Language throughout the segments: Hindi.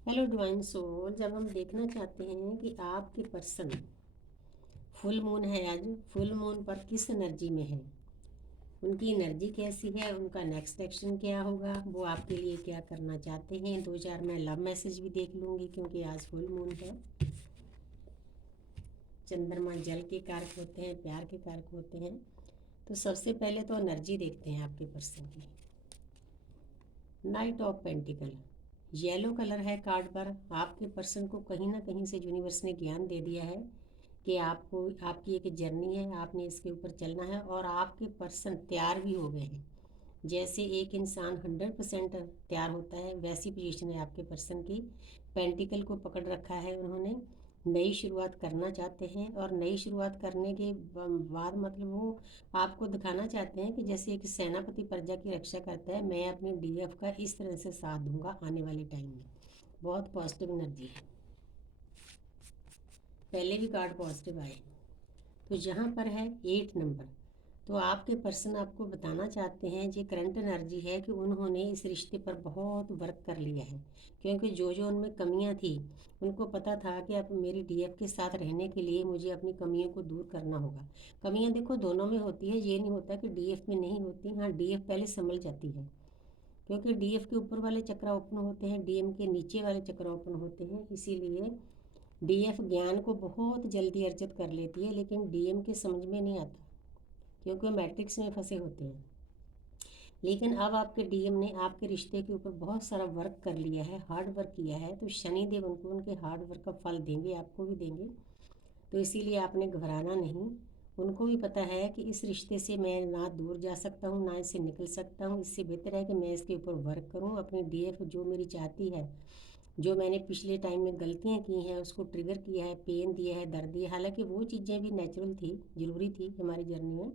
Hello divine soul. जब हम देखना चाहते हैं कि आपके पर्सन, फुल मून है आज, फुल मून पर किस एनर्जी में है, उनकी एनर्जी कैसी है, उनका नेक्स्ट एक्शन क्या होगा, वो आपके लिए क्या करना चाहते हैं। दो चार मैं लव मैसेज भी देख लूँगी क्योंकि आज फुल मून है। चंद्रमा जल के कारक होते हैं, प्यार के कारक होते हैं। तो सबसे पहले तो एनर्जी देखते हैं आपके पर्सन की। Night of pentacle, yellow colour है कार्ड पर। आपके पर्सन को कहीं ना कहीं से यूनिवर्स ने ज्ञान दे दिया है कि आपको, आपकी एक जर्नी है, आपने इसके ऊपर चलना है और आपके पर्सन तैयार भी हो गए हैं। जैसे एक इंसान 100% तैयार होता है, वैसी पोजीशन है आपके पर्सन की। पेंटिकल को पकड़ रखा है उन्होंने, नई शुरुआत करना चाहते हैं। और नई शुरुआत करने के बाद मतलब वो आपको दिखाना चाहते हैं कि जैसे एक सेनापति प्रजा की रक्षा करता है, मैं अपनी डीएफ का इस तरह से साथ दूंगा आने वाले टाइम में। बहुत पॉजिटिव एनर्जी है, पहले भी कार्ड पॉजिटिव आए। तो यहाँ पर है 8 नंबर। तो आपके पर्सन आपको बताना चाहते हैं, जो करंट एनर्जी है, कि उन्होंने इस रिश्ते पर बहुत वर्क कर लिया है। क्योंकि जो जो उनमें कमियां थी, उनको पता था कि अब मेरी डीएफ के साथ रहने के लिए मुझे अपनी कमियों को दूर करना होगा। कमियां देखो दोनों में होती है, ये नहीं होता कि डीएफ में नहीं होती। हाँ, डीएफ पहले संभल जाती है क्योंकि डीएफ के ऊपर वाले चक्र ओपन होते हैं, डीएम के नीचे वाले चक्र ओपन होते हैं। इसीलिए डीएफ ज्ञान को बहुत जल्दी अर्जित कर लेती है, लेकिन डीएम के समझ में नहीं आता क्योंकि वो मैट्रिक्स में फंसे होते हैं। लेकिन अब आपके डीएम ने आपके रिश्ते के ऊपर बहुत सारा वर्क कर लिया है, हार्ड वर्क किया है। तो शनिदेव उनको उनके हार्ड वर्क का फल देंगे, आपको भी देंगे। तो इसीलिए आपने घबराना नहीं। उनको भी पता है कि इस रिश्ते से मैं ना दूर जा सकता हूँ, ना इससे निकल सकता हूँ। इससे बेहतर है कि मैं इसके ऊपर वर्क करूँ। अपनी डीएफ जो मेरी चाहती है, जो मैंने पिछले टाइम में गलतियाँ की हैं, उसको ट्रिगर किया है, पेन दिया है, दर्द दिया। हालांकि वो चीज़ें भी नेचुरल थी, ज़रूरी थी हमारी जर्नी में,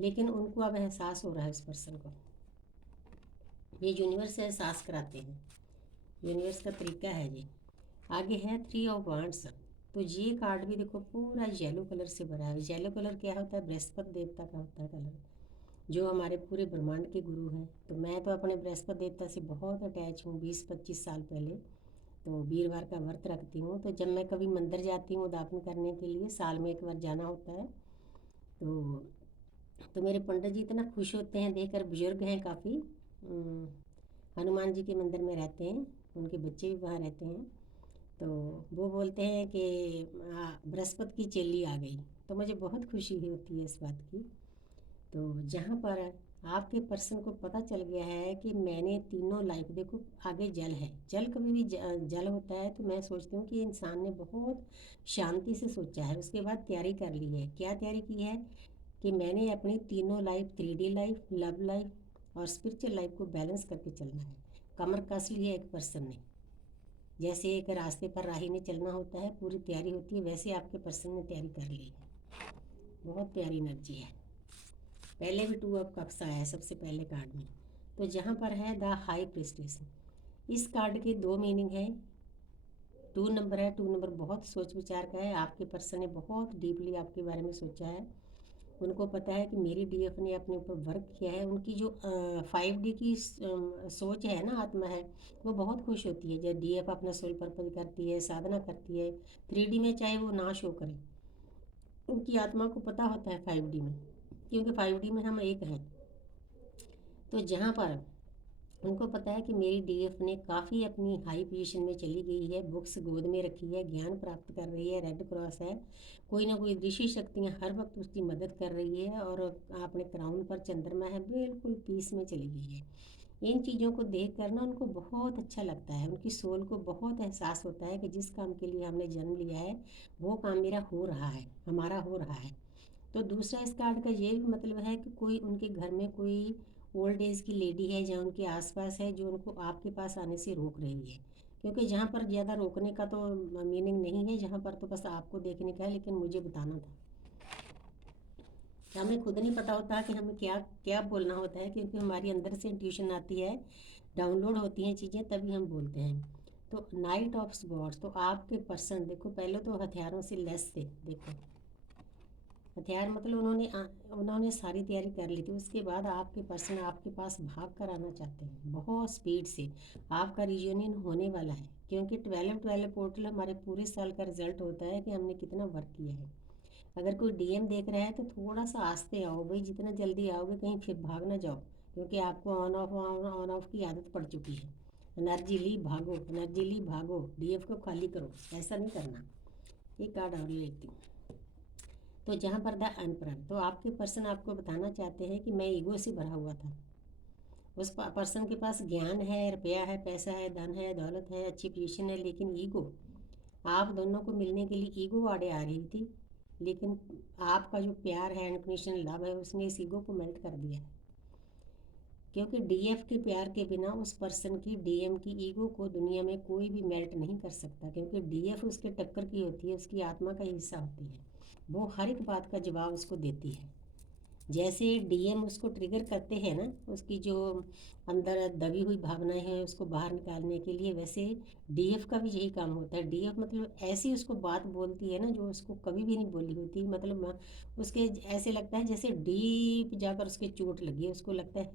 लेकिन उनको अब एहसास हो रहा है इस पर्सन को। ये यूनिवर्स एहसास कराते हैं, यूनिवर्स का तरीका है ये। आगे है 3 ऑफ वांड्स। तो ये कार्ड भी देखो पूरा येलो कलर से भरा है। येलो कलर क्या होता है? बृहस्पति देवता का होता है कलर, जो हमारे पूरे ब्रह्मांड के गुरु हैं। तो मैं तो अपने बृहस्पति देवता से बहुत अटैच हूँ, 20-25 साल पहले। तो वीरवार का व्रत रखती हूँ। तो जब मैं कभी मंदिर जाती हूँ दातन करने के लिए, साल में एक बार जाना होता है, तो मेरे पंडित जी इतना खुश होते हैं देखकर। बुजुर्ग हैं काफ़ी, हनुमान जी के मंदिर में रहते हैं, उनके बच्चे भी वहाँ रहते हैं। तो वो बोलते हैं कि बृहस्पति की चेली आ गई। तो मुझे बहुत खुशी होती है इस बात की। तो जहाँ पर आपके पर्सन को पता चल गया है कि मैंने तीनों लाइफ, देखो आगे जल है, जल कभी भी जल होता है। तो मैं सोचती हूँ कि इंसान ने बहुत शांति से सोचा है, उसके बाद तैयारी कर ली है। क्या तैयारी की है? कि मैंने अपनी तीनों life, 3D life, love life और स्पिरिचुअल लाइफ को बैलेंस करके चलना है। कमर कस ली है एक पर्सन ने, जैसे एक रास्ते पर राही ने चलना होता है, पूरी तैयारी होती है, वैसे आपके पर्सन ने तैयारी कर ली है। बहुत प्यारी एनर्जी है। पहले भी 2 ऑफ कप्स आया है सबसे पहले कार्ड में। तो जहाँ पर है द हाई प्रिस्टेस, इस कार्ड के 2 मीनिंग है। 2 नंबर है, 2 नंबर बहुत सोच विचार का है। आपके पर्सन ने बहुत डीपली आपके बारे में सोचा है। उनको पता है कि मेरी डीएफ ने अपने ऊपर वर्क किया है। उनकी जो 5D की सोच है ना, आत्मा है, वो बहुत खुश होती है जब डीएफ अपना सोल पर्पज करती है, साधना करती है। 3D में चाहे वो ना शो करे, उनकी आत्मा को पता होता है 5D में, क्योंकि 5D में हम एक हैं। तो जहाँ पर उनको पता है कि मेरी डीएफ ने काफ़ी अपनी हाई पोजीशन में चली गई है, बुक्स गोद में रखी है, ज्ञान प्राप्त कर रही है, रेड क्रॉस है, कोई ना कोई ऋषि शक्तियाँ हर वक्त उसकी मदद कर रही है। और अपने क्राउन पर चंद्रमा है, बिल्कुल पीस में चली गई है। इन चीज़ों को देख कर ना उनको बहुत अच्छा लगता है, उनकी सोल को बहुत एहसास होता है कि जिस काम के लिए हमने जन्म लिया है, वो काम मेरा हो रहा है, हमारा हो रहा है। तो दूसरा इस कार्ड का ये भी मतलब है कि कोई उनके घर में कोई ओल्ड एज की लेडी है, जहाँ उनके आसपास है, जो उनको आपके पास आने से रोक रही है। क्योंकि जहाँ पर ज़्यादा रोकने का तो मीनिंग नहीं है, जहाँ पर तो बस आपको देखने का है, लेकिन मुझे बताना था। हमें खुद नहीं पता होता कि हमें क्या क्या बोलना होता है, क्योंकि हमारी अंदर से इंट्यूशन आती है, डाउनलोड होती हैं चीज़ें, तभी हम बोलते हैं। तो नाइट ऑफ स्वॉर्ड्स, तो आपके पर्सन देखो, पहले तो हथियारों से लेस थे, देखो हथियार मतलब उन्होंने सारी तैयारी कर ली थी। उसके बाद आपके पर्सन आपके पास भाग कर आना चाहते हैं बहुत स्पीड से। आपका रियूनियन होने वाला है, क्योंकि 12-12 पोर्टल हमारे पूरे साल का रिजल्ट होता है कि हमने कितना वर्क किया है। अगर कोई डीएम देख रहा है तो थोड़ा सा आस्ते आओ भाई, जितना जल्दी आओगे कहीं फिर भाग ना जाओ, क्योंकि आपको ऑन ऑफ की आदत पड़ चुकी है। एनर्जी ली भागो, एनर्जी ली भागो, डीएफ को खाली करो, ऐसा नहीं करना। ये कार्ड और लेती हूँ। तो जहाँ पर द अनप्रन, तो आपके पर्सन आपको बताना चाहते हैं कि मैं ईगो से भरा हुआ था। उस पर्सन के पास ज्ञान है, रुपया है, पैसा है, धन है, दौलत है, अच्छी पोजीशन है, लेकिन ईगो, आप दोनों को मिलने के लिए ईगो आड़े आ रही थी। लेकिन आपका जो प्यार है, अनकंडीशनल लव है, उसने इस ईगो को मेल्ट कर दिया है। क्योंकि डीएफ के प्यार के बिना उस पर्सन की, डीएम की ईगो को दुनिया में कोई भी मेल्ट नहीं कर सकता, क्योंकि डीएफ उसके टक्कर की होती है, उसकी आत्मा का हिस्सा होती है। वो हर एक बात का जवाब उसको देती है। जैसे डीएम उसको ट्रिगर करते हैं ना, उसकी जो अंदर दबी हुई भावनाएं हैं उसको बाहर निकालने के लिए, वैसे डीएफ का भी यही काम होता है। डीएफ मतलब ऐसी उसको बात बोलती है ना जो उसको कभी भी नहीं बोली होती, मतलब उसके ऐसे लगता है जैसे डीप जाकर उसके चोट लगी है। उसको लगता है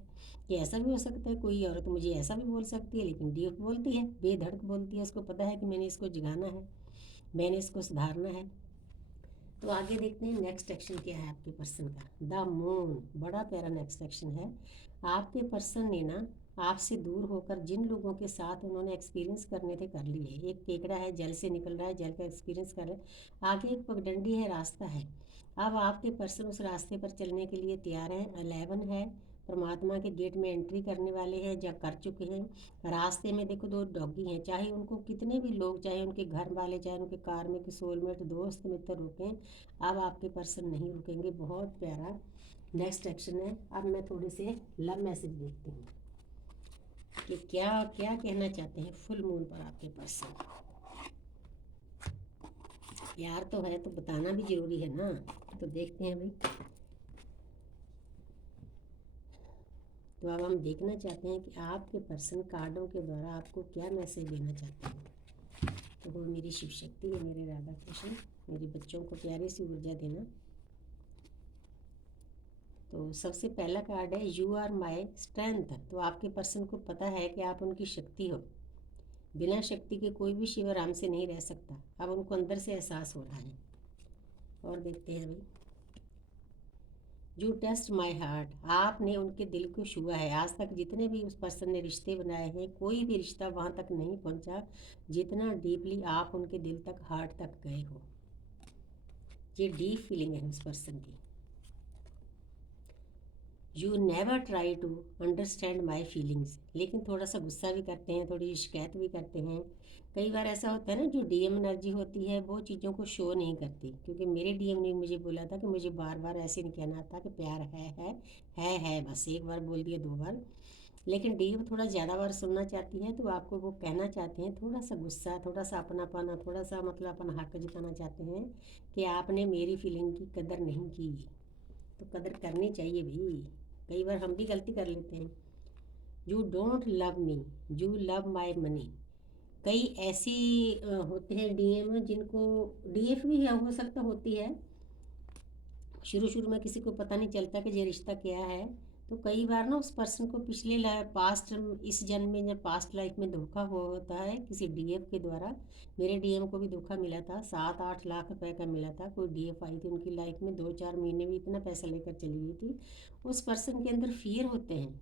कि ऐसा भी हो सकता है, कोई औरत मुझे ऐसा भी बोल सकती है, लेकिन डीएफ बोलती है, बेधड़क बोलती है। उसको पता है कि मैंने इसको जगाना है, मैंने इसको सुधारना है। तो आगे देखते हैं नेक्स्ट एक्शन क्या है आपके पर्सन का। द मून, बड़ा प्यारा नेक्स्ट एक्शन है। आपके पर्सन ने ना आपसे दूर होकर जिन लोगों के साथ उन्होंने एक्सपीरियंस करने थे कर लिए। एक केकड़ा है, जल से निकल रहा है, जल का एक्सपीरियंस कर रहे हैं। आगे एक पगडंडी है, रास्ता है। अब आपके पर्सन उस रास्ते पर चलने के लिए तैयार हैं। 11 है, परमात्मा के गेट में एंट्री करने वाले हैं, जब कर चुके हैं। रास्ते में देखो 2 डॉगी हैं, चाहे उनको कितने भी लोग, चाहे उनके घर वाले, चाहे उनके कार में के सोलमेट, दोस्त मित्र रुकें, अब आपके पर्सन नहीं रुकेंगे। बहुत प्यारा नेक्स्ट एक्शन है। अब मैं थोड़े से लव मैसेज देखती हूँ कि क्या क्या कहना चाहते हैं फुल मून पर आपके पर्सन। प्यार तो है तो बताना भी जरूरी है ना, तो देखते हैं भाई। तो अब हम देखना चाहते हैं कि आपके पर्सन कार्डों के द्वारा आपको क्या मैसेज देना चाहते हैं। तो वो मेरी शिव शक्ति है, मेरे राधा कृष्ण, मेरे बच्चों को प्यारी सी ऊर्जा देना। तो सबसे पहला कार्ड है यू आर माई स्ट्रेंथ। तो आपके पर्सन को पता है कि आप उनकी शक्ति हो। बिना शक्ति के कोई भी शिव आराम से नहीं रह सकता। अब उनको अंदर से एहसास हो रहा है। और देखते हैं भाई। यू टेस्ट माई हार्ट, आपने उनके दिल को छुआ है। आज तक जितने भी उस पर्सन ने रिश्ते बनाए हैं, कोई भी रिश्ता वहाँ तक नहीं पहुँचा जितना डीपली आप उनके दिल तक, हार्ट तक गए हो। ये डीप फीलिंग है उस पर्सन की। You never try to understand my feelings, लेकिन थोड़ा सा गुस्सा भी करते हैं, थोड़ी शिकायत भी करते हैं। कई बार ऐसा होता है ना, जो डीएम एनर्जी होती है वो चीज़ों को शो नहीं करती। क्योंकि मेरे डीएम ने मुझे बोला था कि मुझे बार बार ऐसे नहीं कहना था कि प्यार है, बस एक बार बोल दिया, 2 बार। लेकिन डीएम थोड़ा ज़्यादा बार सुनना चाहती है, तो आपको वो कहना चाहते हैं थोड़ा सा गुस्सा, थोड़ा सा अपनापन, थोड़ा सा मतलब अपना हक जताना चाहते हैं कि आपने मेरी फीलिंग की कदर नहीं की। तो कदर करनी चाहिए भाई, कई बार हम भी गलती कर लेते हैं। You don't love me, you love my money. कई ऐसी होते हैं डीएम जिनको, डीएफ भी है, हो सकता होती है, शुरू शुरू में किसी को पता नहीं चलता कि ये रिश्ता क्या है। तो कई बार ना उस पर्सन को पिछले पास्ट, इस जन्म में या पास्ट लाइफ में धोखा हुआ होता है किसी डीएफ के द्वारा। मेरे डीएम को भी धोखा मिला था, 7-8 लाख रुपए का मिला था। कोई डीएफ आई थी उनकी लाइफ में, 2-4 महीने में इतना पैसा लेकर चली गई थी। उस पर्सन के अंदर फियर होते हैं,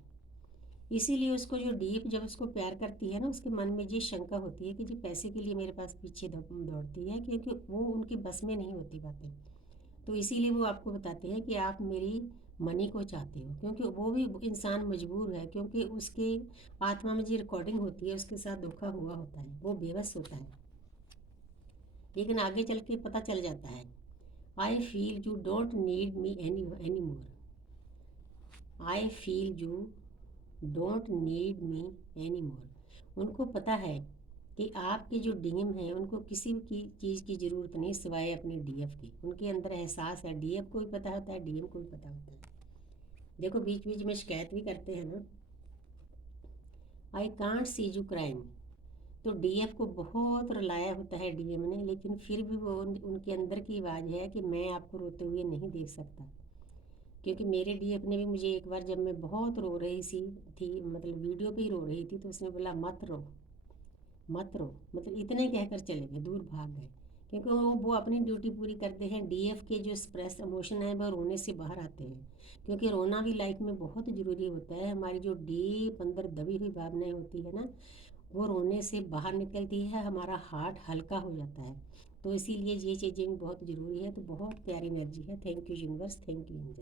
इसीलिए उसको जो डीप, जब उसको प्यार करती है ना, उसके मन में ये शंका होती है कि जो पैसे के लिए मेरे पास पीछे दौड़ती है, क्योंकि वो उनके बस में नहीं होती बातें। तो इसीलिए वो आपको बताते हैं कि आप मेरी मनी को चाहते हो, क्योंकि वो भी इंसान मजबूर है, क्योंकि उसके आत्मा में जो रिकॉर्डिंग होती है उसके साथ धोखा हुआ होता है, वो बेबस होता है। लेकिन आगे चल के पता चल जाता है। I feel you don't need me any more, I feel you don't need me any more. उनको पता है कि आपके जो डीएम हैं उनको किसी की चीज़ की ज़रूरत नहीं सिवाय अपने डीएफ की। उनके अंदर एहसास है, डीएफ को भी पता होता है, डीएम को भी पता होता है। देखो बीच बीच में शिकायत भी करते हैं ना। I can't see you crime, तो डीएफ को बहुत रुलाया होता है डीएम ने, लेकिन फिर भी वो उनके अंदर की आवाज़ है कि मैं आपको रोते हुए नहीं देख सकता। क्योंकि मेरे डीएफ ने भी मुझे एक बार, जब मैं बहुत रो रही थी, मतलब वीडियो पे ही रो रही थी, तो उसने बोला मत रो, मत रो, मतलब इतना ही कहकर चले गए, दूर भाग गए। क्योंकि वो अपनी ड्यूटी पूरी करते हैं। डीएफ के जो स्ट्रेस इमोशन है वह रोने से बाहर आते हैं, क्योंकि रोना भी लाइफ में बहुत ज़रूरी होता है। हमारी जो डीप अंदर दबी हुई भावनाएं होती है ना, वो रोने से बाहर निकलती है, हमारा हार्ट हल्का हो जाता है। तो इसीलिए ये चीज़ें भी बहुत ज़रूरी है। तो बहुत प्यारी एनर्जी है। Thank you universe, thank you angel.